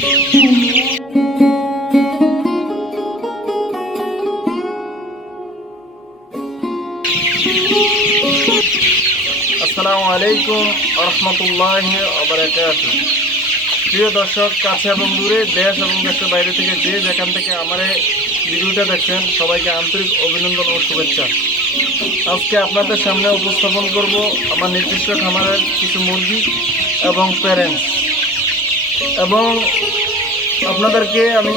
আসসালামু আলাইকুম ওয়া রাহমাতুল্লাহি ওয়া বারাকাতুহু। প্রিয় দর্শক, কাছে এবং দূরে, দেশ এবং দেশের বাইরে থেকে যে যেখান থেকে আমার এই ভিডিওটা দেখছেন, সবাইকে আন্তরিক অভিনন্দন ও শুভেচ্ছা। আজকে আপনাদের সামনে উপস্থাপন করব আমার নির্দিষ্ট খামারের কিছু মুরগি এবং প্যারেন্টস, এবং আপনাদেরকে আমি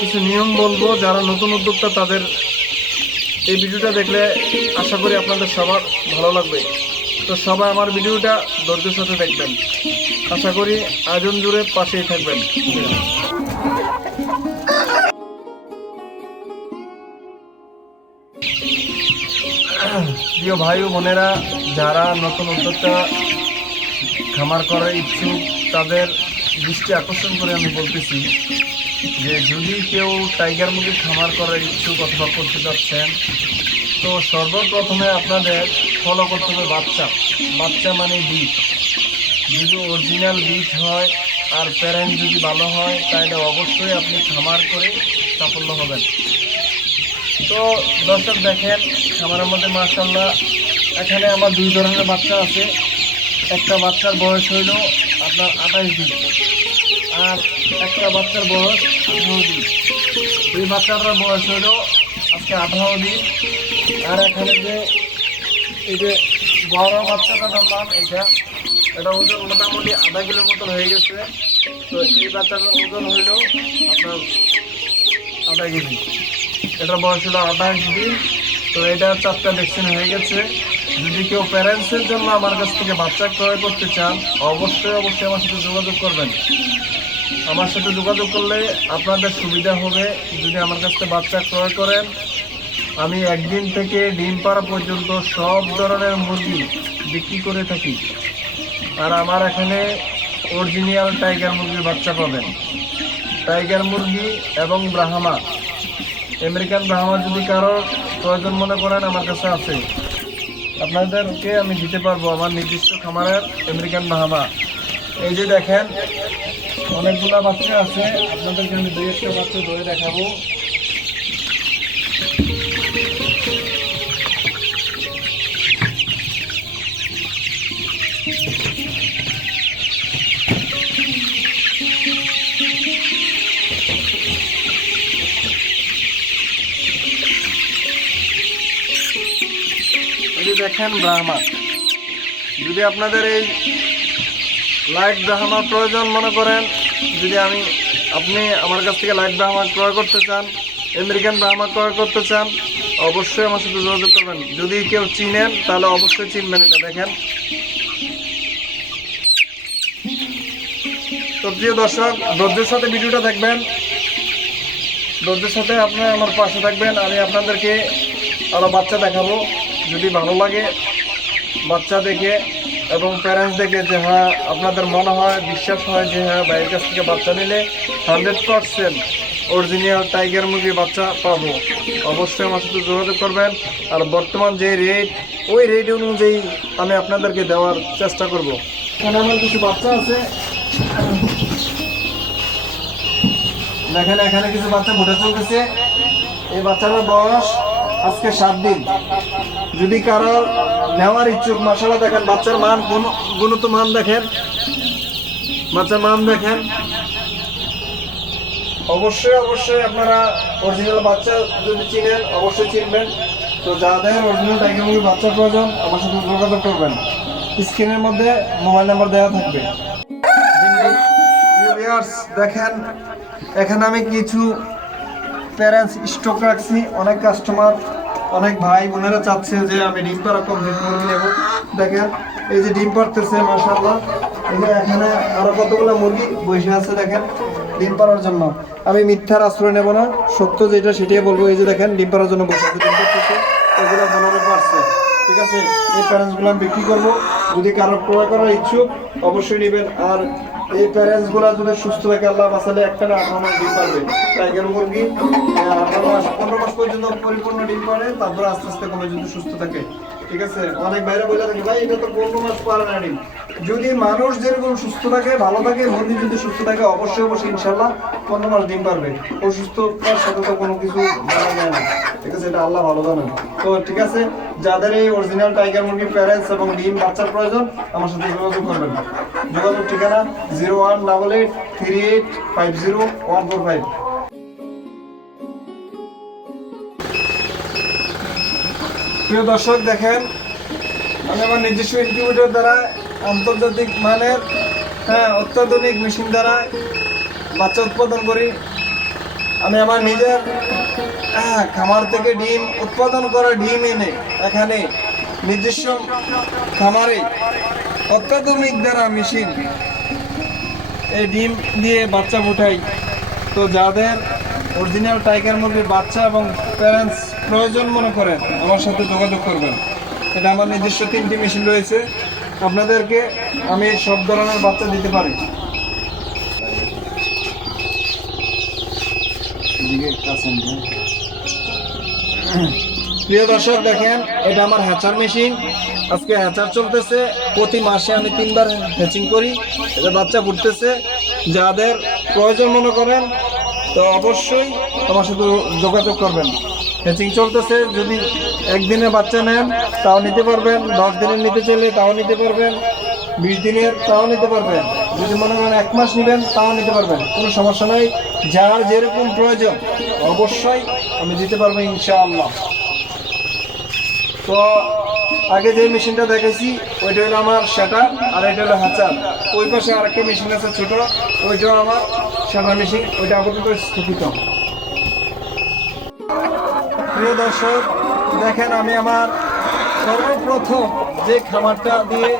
কিছু নিয়ম বলবো। যারা নতুন উদ্যোক্তা তাদের এই ভিডিওটা দেখলে আশা করি আপনাদের সবার ভালো লাগবে। তো সবাই আমার ভিডিওটা ধৈর্যের সাথে দেখবেন। আশা করি আয়োজন জুড়ে পাশেই থাকবেন। প্রিয় ভাই ও বোনেরা, যারা নতুন উদ্যোক্তা খামার করার ইচ্ছুক, তাদের দৃষ্টি আকর্ষণ করে আমি বলতেছি যে যদি কেউ টাইগার মুরগি খামার করার ইচ্ছুক অথবা করতে চাচ্ছেন, তো সর্বপ্রথমে আপনাদের ফলো করতে হবে বাচ্চা মানে বীজ। যদি অরিজিনাল বীজ হয় আর প্যারেন্ট যদি ভালো হয়, তাহলে অবশ্যই আপনি খামার করে সাফল্য হবেন। তো দর্শক দেখেন, খামারের মধ্যে মাশাআল্লাহ এখানে আমার দুই ধরনের বাচ্চা আছে। একটা বাচ্চার বয়স হইল আপনার 28 দিন, আর একটা বাচ্চার বয়স 18 দিন। এই বাচ্চাটার বয়স হইল আজকে 18 দিন। আর এখানে যে এই যে বড় বাচ্চাটা নাম এটা ওজন মোটামুটি আধা কিলোর মতন হয়ে গেছে। তো এই বাচ্চাটার ওজন হইল আপনার 2.5 কেজি। এটার বয়স হলো 28 দিন। তো এটা 4টা ভ্যাকসিন হয়ে গেছে। যদি কেউ প্যারেন্টসের জন্য আমার কাছ থেকে বাচ্চা ক্রয় করতে চান, অবশ্যই আমার সাথে যোগাযোগ করবেন। আমার সাথে যোগাযোগ করলে আপনাদের সুবিধা হবে। যদি আমার কাছ থেকে বাচ্চা ক্রয় করেন, আমি একদিন থেকে ডিম পাড়া পর্যন্ত সব ধরনের মুরগি বিক্রি করে থাকি। আর আমার এখানে অরিজিনাল টাইগার মুরগির বাচ্চা পাবেন। টাইগার মুরগি এবং ব্রাহ্মা, আমেরিকান ব্রাহ্মা যদি কারো প্রয়োজন মনে করেন, আমার কাছে আছে। আপনাদেরকে আমি দিতে পারবো আমার নির্দিষ্ট খামারের আমেরিকান ব্রাহ্মা। এই যে দেখেন অনেকগুলা বাচ্চা আছে, আপনাদেরকে আমি 2-1টা বাচ্চা ধরে দেখাবো। দেখেন ব্রাহ্মা, যদি আপনাদের এই লাইট ব্রাহ্মা প্রয়োজন মনে করেন, যদি আপনি আমার কাছ থেকে লাইট ব্রাহ্মা ক্রয় করতে চান, আমেরিকান ব্রাহ্মা ক্রয় করতে চান, অবশ্যই আমার সাথে যোগাযোগ করবেন। যদি কেউ চিনেন তাহলে অবশ্যই চিনবেন। এটা দেখেন। তো প্রিয় দর্শক, ধৈর্যের সাথে ভিডিওটা দেখবেন, ধৈর্যের সাথে আপনি আমার পাশে থাকবেন। আমি আপনাদেরকে আরও বাচ্চা দেখাবো। যদি ভালো লাগে বাচ্চা দেখে এবং প্যারেন্টস দেখে, যে হ্যাঁ আপনাদের মনে হয়, বিশ্বাস হয় যে হ্যাঁ ভাইয়ের কাছ থেকে বাচ্চা নিলে 100% অরিজিনাল টাইগার মুরগির বাচ্চা পাবো, অবশ্যই আমার সাথে যোগাযোগ করবেন। আর বর্তমান যে রেট, ওই রেট অনুযায়ী আমি আপনাদেরকে দেওয়ার চেষ্টা করব। এখানে আমার কিছু বাচ্চা আছে, দেখেন এখানে কিছু বাচ্চা ফুটে চলতেছে। এই বাচ্চাটার বয়স আজকে 7 দিন। যদি কারো নেওয়ার ইচ্ছুক, মাশাআল্লাহ দেখেন বাচ্চার মান, গুণগত মান দেখেন, বাচ্চার মান দেখেন। অবশ্যই আপনারা অরিজিনাল বাচ্চা যদি চিনেন, অবশ্যই চিনবেন। তো যাদের অরিজিনাল টাইগার মুরগির বাচ্চা প্রয়োজন, আমার সাথে যোগাযোগ করবেন। স্ক্রিনের মধ্যে মোবাইল নাম্বার দেওয়া থাকবে। দেখেন এখানে আমি কিছু প্যারেন্টস স্টক রাখছি। অনেক কাস্টমার, অনেক ভাই বোনেরা চাচ্ছে যে আমি ডিম পাড়া কমপ্লিট মুরগি নেব। দেখেন এই যে ডিম পাড়তেছে মাশাআল্লাহ। এখানে আরো কতগুলো মুরগি বসে আছে দেখেন ডিম পাড়ার জন্য। আমি মিথ্যার আশ্রয় নেব না, সত্য যেটা সেটাই বলবো। এই যে দেখেন ডিম পাড়ার জন্য বসে আছে, ডিম পাড়তেছে, এগুলো বানানো পারছে। ঠিক আছে, এই প্যারেন্টসগুলো আমি বিক্রি করবো। যদি কারো ক্রয় করার ইচ্ছুক অবশ্যই নেবেন। আর এই প্যারেন্টসগুলো যদি সুস্থ থাকে, আল্লাহ বাঁচালে একটা না 18 মাস ডিম পারবে। টাইগার মুরগি 15 মাস পর্যন্ত পরিপূর্ণ ডিম পারে, তারপরে আস্তে আস্তে কমে যদি সুস্থ থাকে। ঠিক আছে, অনেক বাইরে বলে থাকে ভাই এটা তো 15 মাস পারে না ডিম। যদি মানুষ যেরকম সুস্থ থাকে, ভালো থাকে, মুরগি যদি সুস্থ থাকে, অবশ্যই অবশ্যই ইনশাল্লাহ 15 মাস ডিম পারবে। অসুস্থতার সাথে তো কোনো কিছু জানা যায় না, ঠিক আছে, এটা আল্লাহ ভালো জানেন। তো ঠিক আছে, যাদের এই অরিজিনাল টাইগার মুরগি প্যারেন্টস এবং ডিম বাচ্চার প্রয়োজন, আমার সাথে যোগাযোগ করবেন। যোগাযোগ ঠিকানা 01883850 145। প্রিয় দর্শক, দেখেন আমি আমার নিজস্ব ইনকিউবেটর দ্বারা আন্তর্জাতিক মানের অত্যাধুনিক মেশিন দ্বারা বাচ্চা উৎপাদন করি। আমি আমার নিজের খামার থেকে ডিম উৎপাদন করা ডিম এনে এখানে নিজস্ব খামারে অত্যাধুনিক দ্বারা মেশিন এই ডিম দিয়ে বাচ্চা ফুটাই। তো যাদের অরিজিনাল টাইগার মুরগির বাচ্চা এবং প্যারেন্টস প্রয়োজন মনে করেন, আমার সাথে যোগাযোগ করবেন। এটা আমার নিজস্ব 3টি মেশিন রয়েছে, আপনাদেরকে আমি সব ধরনের বাচ্চা দিতে পারি। প্রিয় দর্শক, দেখেন এটা আমার হ্যাচার মেশিন। আজকে হ্যাচার চলতেছে, প্রতি মাসে আমি 3বার হ্যাচিং করি, এটা বাচ্চা ফুটতেছে। যাদের প্রয়োজন মনে করেন তো অবশ্যই আমার সাথে যোগাযোগ করবেন। হ্যাচিং চলতেছে, যদি একদিনে বাচ্চা নেন তাও নিতে পারবেন, 10 দিনের নিতে চাইলে তাও নিতে পারবেন, 20 দিনের তাও নিতে পারবেন, যদি মনে করেন 1 মাস নেবেন তাও নিতে পারবেন, কোনো সমস্যা নাই। যার যেরকম প্রয়োজন অবশ্যই আমি দিতে পারবো ইনশাআল্লাহ। তো আগে যে মেশিনটা দেখেছি ওইটা হলো আমার শাটার, আর এটা হলো হ্যাচার। ওই পাশে আরেকটা মেশিন আছে ছোট, ওইটাও আমার শাটার মেশিন, ওইটা আপাতত স্থগিত। প্রিয় দর্শক, দেখেন আমি আমার সর্বপ্রথম যে খামারটা দিয়ে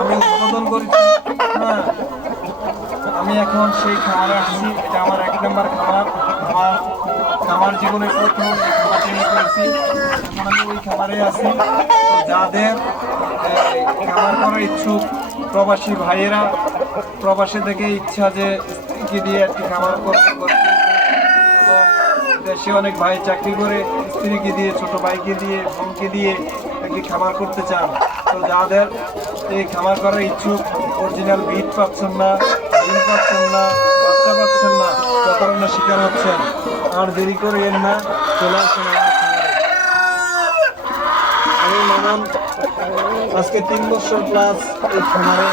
আমি উৎপাদন করেছি, আমি এখন সেই খামারে আসছি। এটা আমার 1 নম্বর খামার। আমার খামার জীবনে প্রথম খামার করেছি, এখন আমি ওই খামারে আছি। তো যাদের খামার করার ইচ্ছুক প্রবাসী ভাইয়েরা, প্রবাসী থেকে ইচ্ছা যে স্ত্রীকে দিয়ে একটি খামার করতে, এবং দেশে অনেক ভাই চাকরি করে স্ত্রীকে দিয়ে, ছোট ভাইকে দিয়ে, বোনকে দিয়ে একটি খামার করতে চান, তো যাদের এই খামার করার ইচ্ছুক, অরিজিনাল বিট পাচ্ছেন না, ডিম পাচ্ছেন না, বাচ্চা পাচ্ছেন না, প্রতারণার শিকার হচ্ছেন, আর দেরি করে এর না, চলে আসেন আমার খামারে। আমি মামুন আজকে 3 বছর প্লাস এই খামারে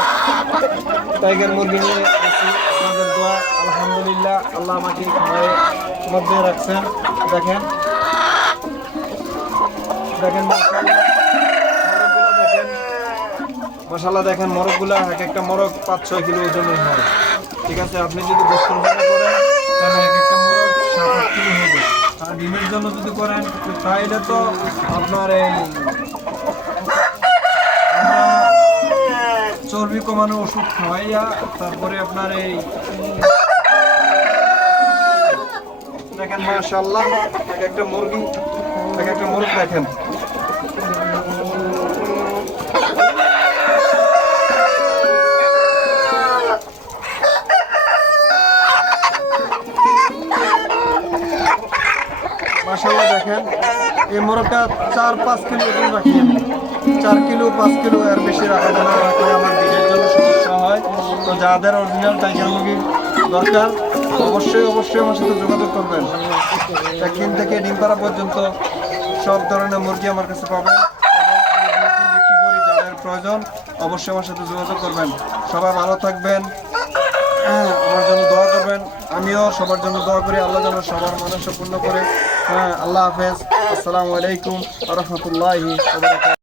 টাইগার মুরগি নিয়ে আছি। আপনাদের দোয়া, আলহামদুলিল্লাহ, আল্লাহ আমাকে এই খামারের মধ্যে রাখছেন। দেখেন দেখেন মাশাআল্লাহ, দেখেন মোরগগুলা, এক একটা মোরগ 5-6 কিলো ওজনের হয়, ঠিক আছে। আপনি যদি গোস্তের জন্য করেন তাহলে এক একটা মোরগ 7-8 কিলো হবে, আর ডিমের জন্য যদি করেন তাহলে তো আপনার এই চর্বি কমানো ওষুধ খাওয়াইয়া, তারপরে আপনার এই দেখেন মাশাআল্লাহ, এক একটা মুরগি, এক একটা মোরগ দেখেন। মাশাআল্লাহ, দেখেন এই মোরগটা 4-5 কিলো ওজন রাখি আমি, 4 কিলো 5 কিলো এর বেশি রাখা যায় না, রাখলে আমার ডিমের জন্য সমস্যা হয়। তো যাদের অরিজিনাল টাইগার মুরগি দরকার অবশ্যই অবশ্যই আমার সাথে যোগাযোগ করবেন। 1 দিন থেকে ডিম পাড়া পর্যন্ত সব ধরনের মুরগি আমার কাছে পাবেন, এবং আমি 2 দিন বিক্রি করি। যাদের প্রয়োজন অবশ্যই আমার সাথে যোগাযোগ করবেন। সবাই ভালো থাকবেন, আমার জন্য দোয়া করবেন, আমিও সবার জন্য দোয়া করি, আল্লাহ যেন সবার মনস্কামনা পূর্ণ করে। আল্লাহ হাফেজ, আসসালামু আলাইকুম ওয়া রাহমাতুল্লাহি ওয়া বারাকাতুহু।